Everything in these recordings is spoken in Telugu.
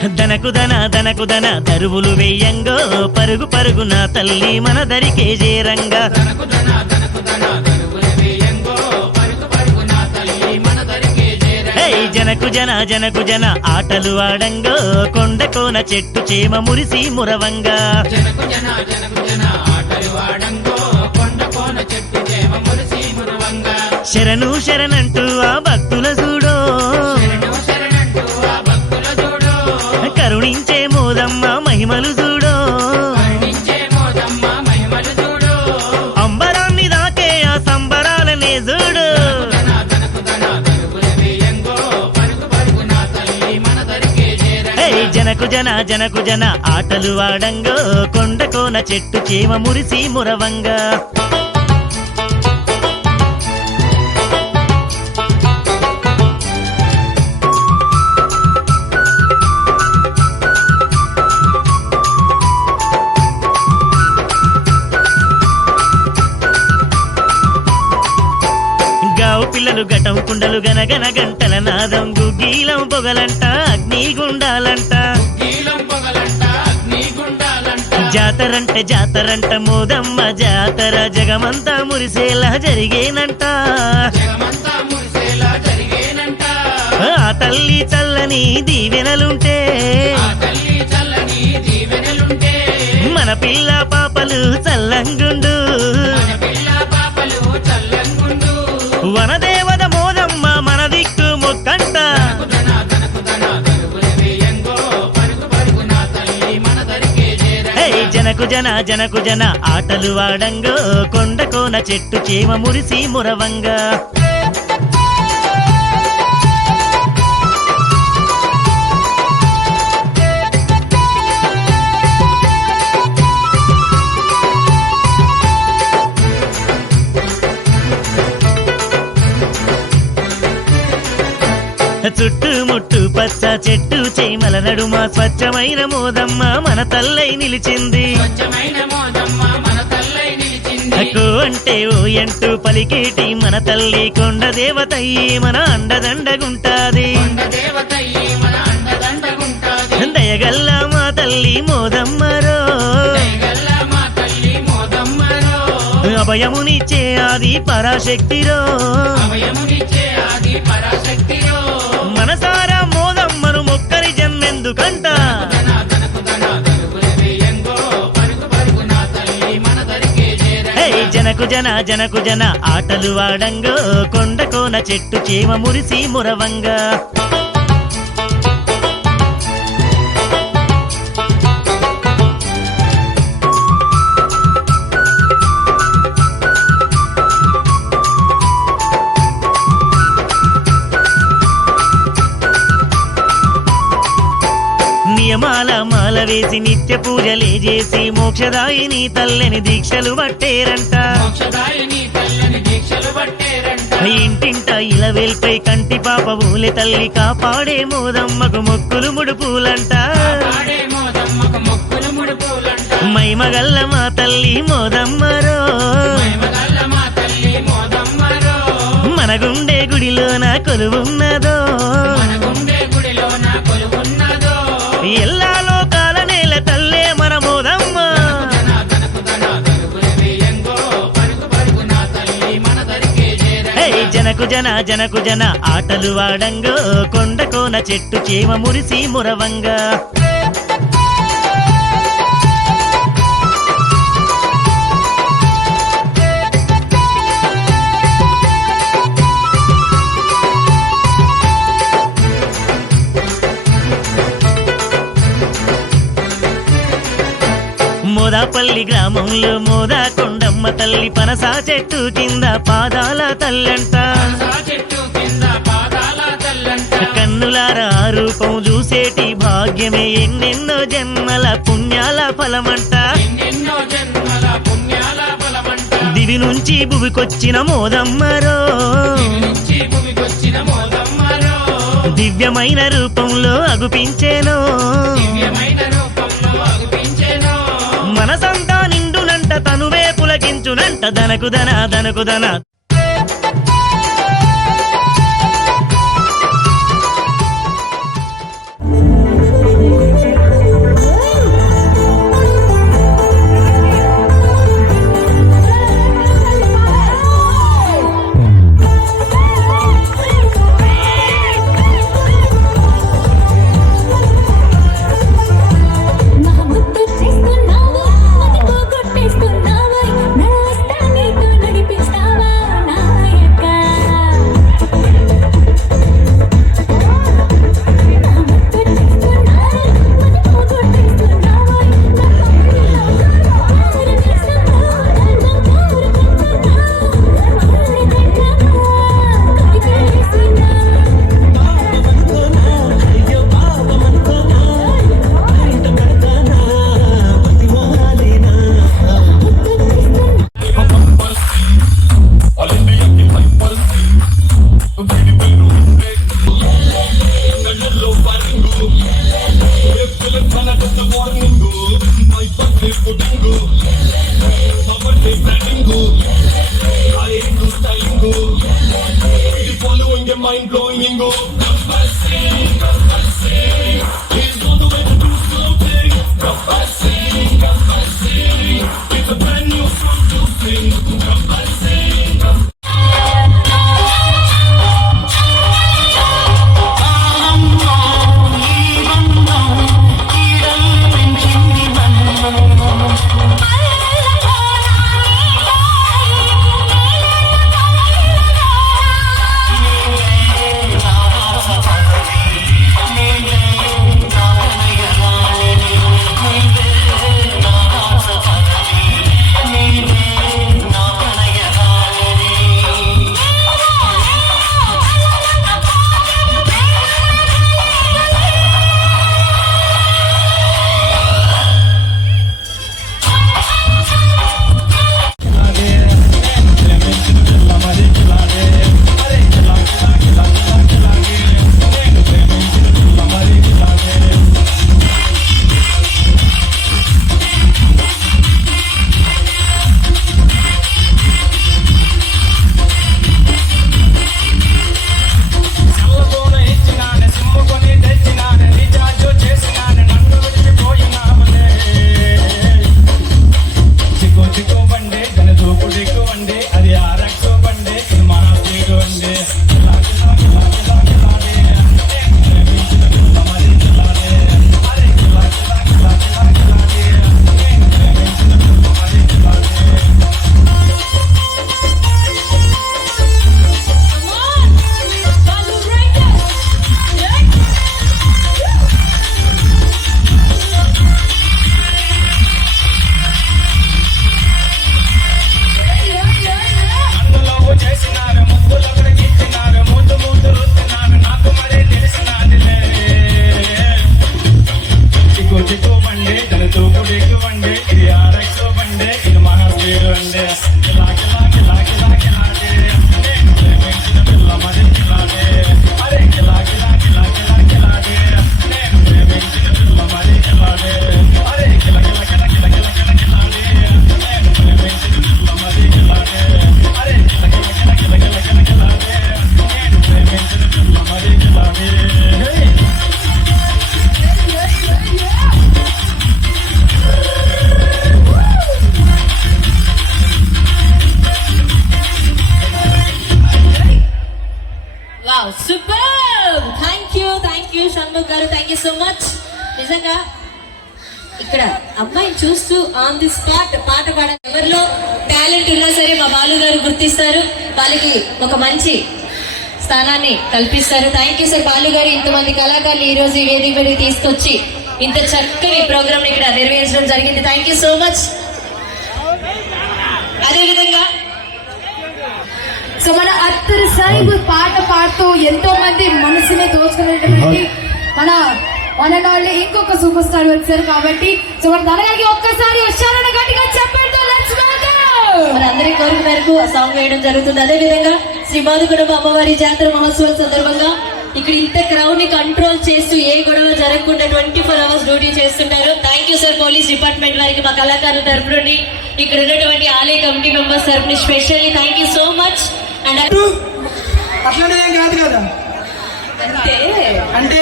దనకు దన దరువులు వెయ్యంగో పరుగు పరుగు నా తల్లి మన దరికే చేరంగా జనకు జన ఆటలు ఆడంగో కొండ కోన చెట్టు చేమ మురిసి మురవంగా శరణు శరణంటూ ఆ భక్తుల చూడో కరుణించే మోదమ్మ మహిమలు చూడో అంబరాన్ని దాకే ఆ సంబరాలనే చూడు జనకు జన ఆటలు ఆడంగో కొండ కోన చెట్టు చేమ మురిసి మురవంగా పిల్లలు ఘటం కుండలు గనగన గంటల నాదం గుగ్గీలం పొగలంట అగ్ని గుండాలంట జాతరంట మోదమ్మ జాతర జగమంతా మురిసేలా జరిగేనంట ఆ తల్లి చల్లని దీవెనలుంటే మన పిల్ల పాపలు చల్లంగుండు వనదేవత మోదమ్మ మన దిక్కు మొక్కంట జనకు జన ఆటలు ఆడంగో కొండ కోన చెట్టు చేమ మురిసి మురవంగా చుట్టుముట్టు పచ్చ చెట్టు చేమల నడుమ స్వచ్ఛమైన మోదమ్మ మన తల్లై నిలిచింది అక్కో అంటే ఓ ఎంటూ పలికేటి మన తల్లి కొండ దేవతయ్యి మన అండదండగుంటాది దయగల్ల మా తల్లి మోదమ్మరో అభయమునిచ్చే ఆది పరాశక్తిరో మనసారా మోదమ్మను మొక్కరి జమ్మెందుకంట జనకు జన ఆటలు ఆడంగో కొండ కోన చెట్టు చేమ మురిసి మురవంగా మాల వేసి నిత్య పూజలే చేసి మోక్షదాయిని తల్లని దీక్షలు పట్టేరంట ఇంటింట ఇలవేల్పై కంటి పాప ఊలె తల్లి కాపాడే మోదమ్మకు మొక్కులు ముడుపులంట మైమగల్ల మా తల్లి మోదమ్మరో మన గుండె గుడిలోన కొలువున్నదో ఎల్లా లోకాల నేల తల్లే మన మోదమ్మ జనకు జన ఆటలు ఆడంగో కొండ కోన చెట్టు చేమ మురిసి మురవంగా మోదాపల్లి గ్రామంలో మోదా కొండమ్మ తల్లి పనసా చెట్టు కింద పాదాల తల్లంట కన్నులారా రూపం చూసేటి భాగ్యమే ఎన్నెన్నో జన్మల పుణ్యాల ఫలమంట దివి నుంచి భువికొచ్చిన మోదమ్మరో దివ్యమైన రూపంలో అగుపించేనో మనసంతా నిండునంట తనువే పులకించునంట దనకు దన సూపర్ థ్యాంక్ యూ షణ్ముఖ్ గారు, థ్యాంక్ యూ సో మచ్. నిజంగా ఇక్కడ అమ్మాయిని చూస్తూ ఆన్ ది స్పాట్ పాట పాడ ఎవరిలో టాలెంట్ ఉన్నా సరే మా బాలు గారు గుర్తిస్తారు, వాళ్ళకి ఒక మంచి స్థానాన్ని కల్పిస్తారు. థ్యాంక్ యూ సార్ బాలు గారు, ఇంతమంది కళాకారులు ఈ రోజు ఈ వేదిక మీద తీసుకొచ్చి ఇంత చక్కని ప్రోగ్రామ్ ఇక్కడ నిర్వహించడం జరిగింది. Thank you so much. అదేవిధంగా సో మన అత్తరు సాహిబ్ పాట పాడుతూ ఎంతో మంది మనసుని దోచుకునేటువంటి మన వాళ్ళు ఇంకొక సూపర్ స్టార్ వచ్చారు కాబట్టి సో మన ధనగారికి ఒక్కసారి వచ్చారని గట్టిగా చెప్పండి. మనందరి కోరిక మేరకు సాంగ్ వేయడం జరుగుతుంది. అదే విధంగా శ్రీ బాదుగొడవ అమ్మవారి జాతర మహోత్సవం సందర్భంగా ఇక్కడ ఇంత క్రౌడ్ ని కంట్రోల్ చేస్తూ ఏ గొడవ జరగకుండా 24 hours డ్యూటీ చేస్తుంటారు. Thank you sir police department వారికి, మా కళాకారుల తరపు నుండి, ఇక్కడ ఉన్నటువంటి ఆలయ కమిటీ మెంబర్స్ తరపుని specially thank you so much. And అట్లనే ఏం కాదు కదా, అంటే అంటే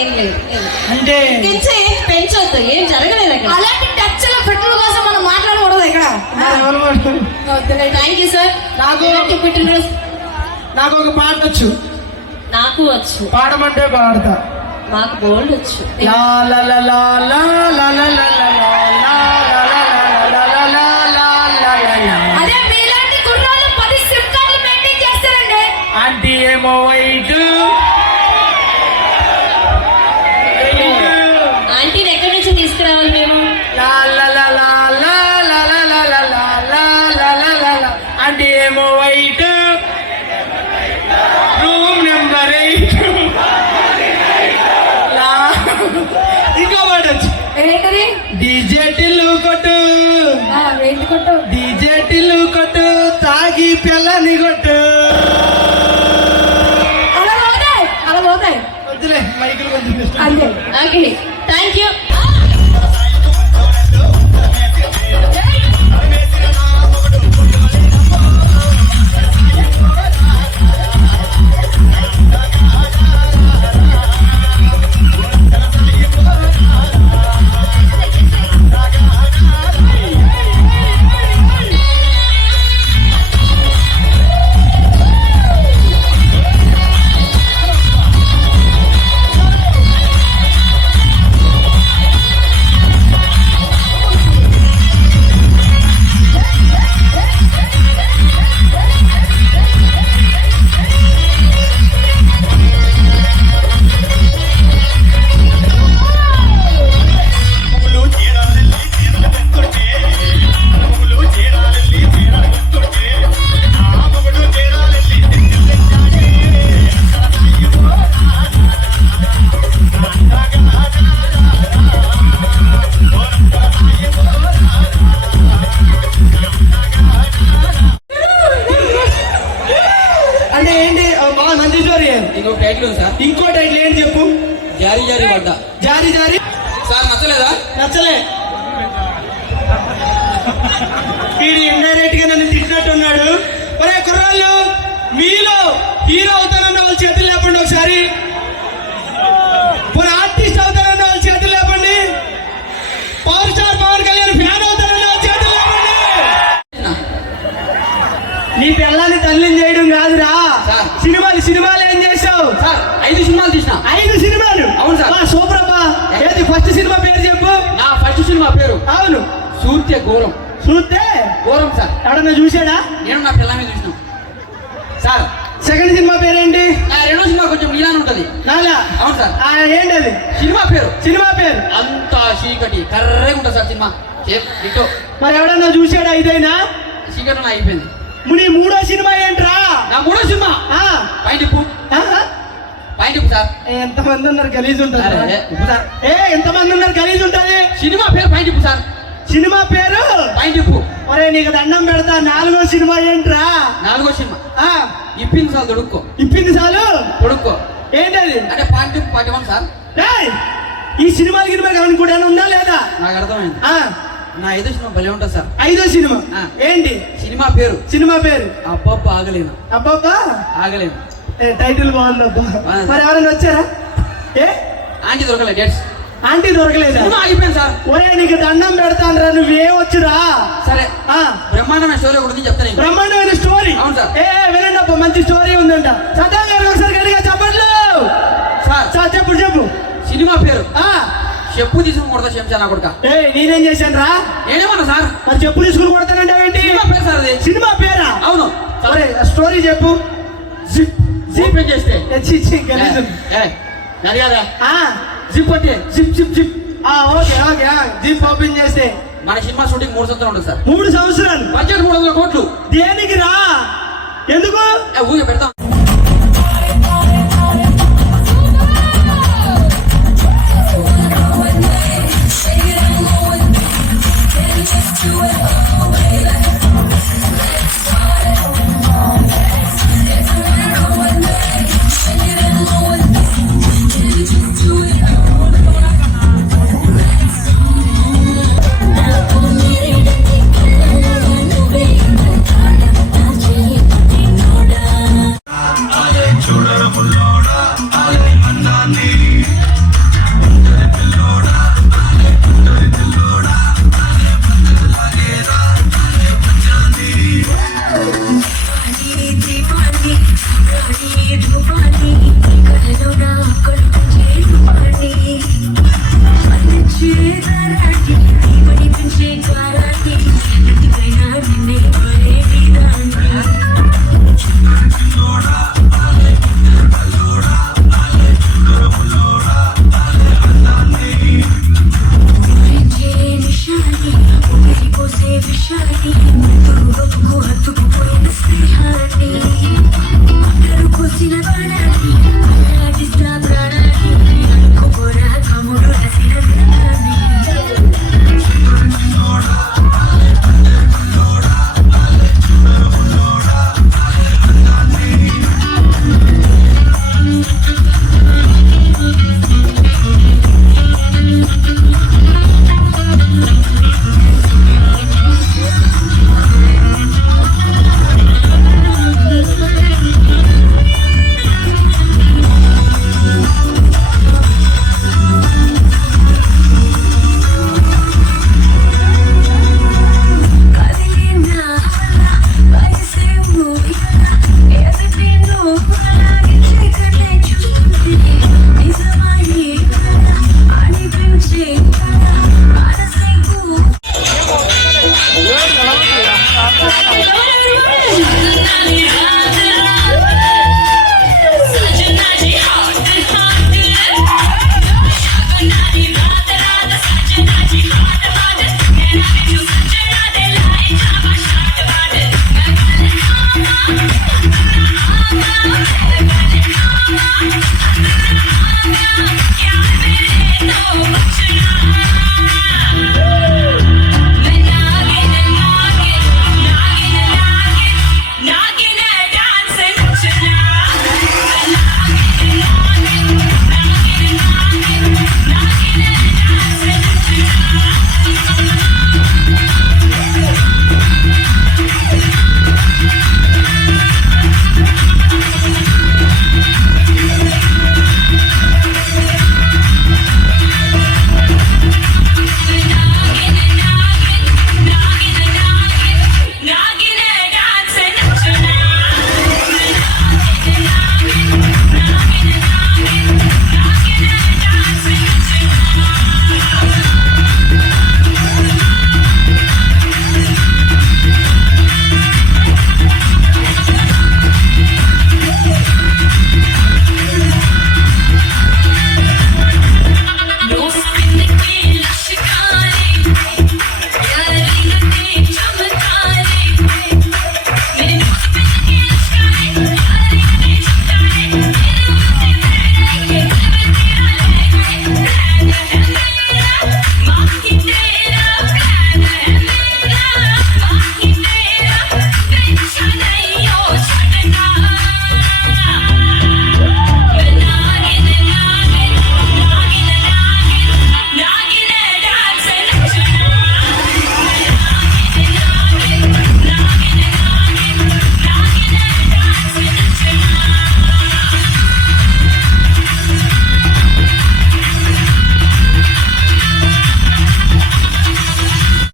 ఏం లేదు, అంటే పెంచొద్దు, ఏం జరగలేదు అక్కడ. అలాంటి టచ్ లో పెట్రోల్ కోసం మనం మాట్లాడకూడదు ఇక్కడ. Thank you sir. నాకు ఒక పాట వచ్చు, నాకు వచ్చు, పాడమంటే పాడతా. మాకు బోల్డ్ వచ్చు. లా లా లా లా లా లా లా లా లా లా లా లా లా లా లా. అదే మీలాంటి కుర్రాళ్ళు 10 సిమ్ కార్డులు మెయింటైన్ చేస్తారండి. ఆంటీ ఏమో వైట్, ఆంటీని ఎక్కడి నుంచి తీసుకురావాలి మేము? లా లా లా లా లా లా లా లా లా లా లా లా లా. ఆంటీ ఏమో వైట్, రూమ్ నెంబర్ 8. ఇంకా పాడచ్చు. ఏంటది? డీజే టిల్లు కొట్టు, ఏంటి కొట్టు? డీజే టిల్లు కొట్టు, తాగి పిల్లని కొట్టు. అలా పోతాయి వద్దులే, మైకులు కొంచెం అంతే. Okay thank you. ఇంకో టైటిల్ ఏంటి చెప్పు? జారీ జారీ పడ్డా. జారి జారి. సార్ నచ్చలేదా? నచ్చలే. వీడు ఇండైరెక్ట్ గా నన్ను తిట్టినట్టున్నాడు. ఒరే కుర్రాళ్ళు, మీలో హీరో అవుతానన్న వాళ్ళ చేతులు లేపండి ఒకసారి. మన ఆర్టిస్ట్ అవుతానన్న వాళ్ళ చేతులు లేపండి. Power star Pawan Kalyan fan అవుతానన్న వాళ్ళ చేతులు లేపండి. నీ పిల్లని తల్లిని చేయడం కాదురా. సార్. సినిమాలు ఏం చేసావు? సార్ 5 సినిమాలు తీసిన. 5 సినిమాలు? అవును సార్. సూపర్ అబ్బా. ఏది ఫస్ట్ సినిమా పేరు చెప్పు? నా ఫస్ట్ సినిమా పేరు అవును సూర్య ఘోరం. చూస్తే ఘోరం సార్. ఎవడన్నా చూసాడా? నేను నా పిల్లమే చూసినాం సార్. సెకండ్ సినిమా పేరేంటి? నా రెండో సినిమా కొంచెం నీలానే ఉంటది. నాలా? అవును సార్. ఏంటి అది? సినిమా పేరు అంత చీకటి కర్రే ఉంటుంది సార్ సినిమా. ఇటో మరి ఎవడన్నా చూసాడా? ఇదైనా చీకటి అయిపోయింది. నీ మూడో సినిమా ఏంట్రా? నా మూడో సినిమా పైంటిప్పు. పైంటిప్పు సార్. ఎంతమంది ఉన్నారు గలీజ్ ఉంటుంది సార్. ఎంతమంది ఉన్నారు గలీజ్ ఉంటుంది. సినిమా పేరు పైంటిప్పు సార్. సినిమా పేరు పైంటిప్పు. ఒరే నీకు దండం పెడతా. 4వ సినిమా ఏంట్రా? 4వ సినిమా ఇప్పింది సార్. దొడుక్కో. ఇప్పింది చాలు దొడుక్కో. ఏంటది? అంటే పాయింటిప్పు 41 సార్. ఈ సినిమాలు గినిమా కూడా ఉందా లేదా? నాకు అర్థమైంది. నా 5వ సినిమా భలే ఉంటుంది సార్. 5వ సినిమా ఏంటి? సినిమా పేరు అబ్బబ్బ ఆగలేను. అబ్బబ్బా ఆగలేను. టైటిల్ బాగుందబ్బా. మరి ఎవరైనా వచ్చారా? ఆంటీ దొరకలేదు. డేట్స్ ఆంటీ దొరకలేదా? సినిమా అయిపోయింది సార్. ఒరే నీకు దండం పెడతాను రా. నువ్వేం వచ్చురా? సరే బ్రహ్మాండమైన స్టోరీ ఒకటి చెప్తాను. బ్రహ్మాండమైన స్టోరీ? అవును సార్. వినండి అబ్బా, మంచి స్టోరీ ఉందంట. సత్యం గారు ఒకసారి గట్టిగా చెప్పట్లు సార్. చెప్పు. సినిమా పేరు చెప్పు తీసుకుని కొడతా శంశానా కొడక. నేనేం చేశాను రా? నేనేమన్నా సార్? మరి చెప్పు తీసుకుని కొడతానంటే ఏంటి? సినిమా పేరు సార్. అది సినిమా పేరా? అవును. స్టోరీ చెప్పు. జిప్ చేస్తే అది కదా జిప్ అంటే జిప్. ఓకే జిప్ ఓపెన్ చేస్తే మన సినిమా షూటింగ్ 3 సంవత్సరాలు ఉంటుంది సార్. 3 సంవత్సరాలు. బడ్జెట్ 300 కోట్లు. దేనికి రా? ఎందుకు? ఊరికే పెడతాం. Yeah,